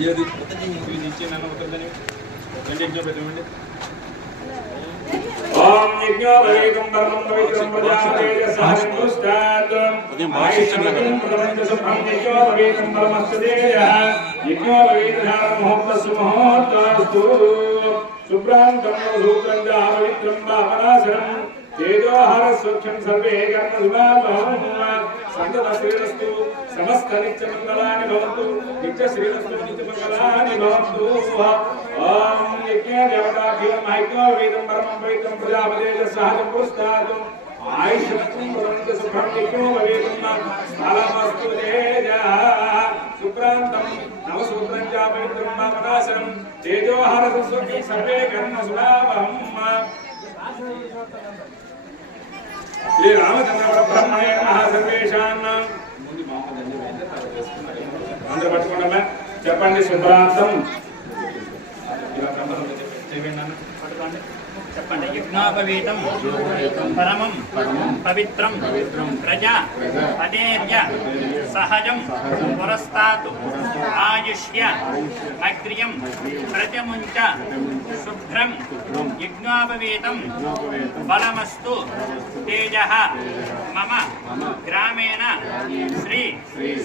ఏది ఇచ్చేనన్న ఒకరిదని రెండు యజ్ఞం పెట్టమండి. ఓం యజ్ఞోపవీతం పరమం పవిత్రం ప్రజాపతేజ సహస్రముష్టాత్ ఆయుష్మతం ప్రపంచ సుఖం యజ్ఞోపవీతం పరమస్తదేయ యజ్ఞోపవీతధార ముహూర్తస్సు ముహూర్తాస్తు శుభ్రాంతం సూత్రం చ పవిత్రం పావనాశనం తేజోహార సూక్ష్మం సర్వే కర్మ శుభాభవం సంతత శ్రీరస్తు సమస్త నిత్య మంగళాని భవంతు నిత్య శ్రీరస్తు నిత్య మంగళాని భవంతు. ఓం యజ్ఞ దేవతాభ్యో మహైజ్ఞోపవీతం పరమం పవిత్రం ప్రజాపతేజ సహజం పురస్తాత్ ఆయుష్మతం ప్రపంచ సుఖం యజ్ఞోపవీతం ఫలమస్తు తేజ శుభ్రాంతం నవసూత్రం చ పవిత్రం పావనాశనం తేజోహార సూక్ష్మం సర్వే కర్మ శుభాభవం. శ్రీ రామచంద్ర బ్రహ్మణే నమః. సర్వేషాన్నాం అందరూ పట్టుకోండి. చెప్పండి శుభ్రాంతం చెప్పండి. యజ్ఞోపవీతం పరమం పవిత్రం ప్రజా పదేర్య సహజం పురస్తాత్ ఆయుష్య అగ్ర్యం ప్రతిముంచ శుభ్రం యజ్ఞోపవీతం బలమస్తు తేజః మమ గ్రామేణ శ్రీ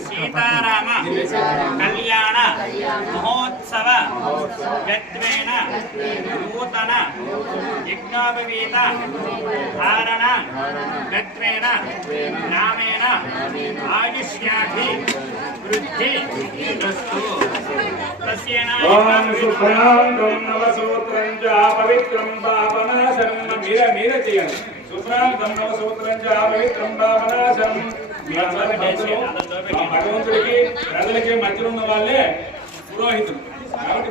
సీతారామ కళ్యాణ మహోత్సవ గత్వేన నూతన యజ్ఞోపవీత ధారణ గత్వేన నామేన ఆయుష్యాభి వృద్ధి రస్తు. ఓం శుభ్రాంతం నవసూత్రం చ పవిత్రం పావనాశనం. మీరే చేయండి. శుభ్రాంతం నవసూత్రం చ పవిత్రం పావనాశనం. భగవంతుడికి ప్రజలకి మధ్యలో ఉన్న వాళ్ళే పురోహితులు కాబట్టి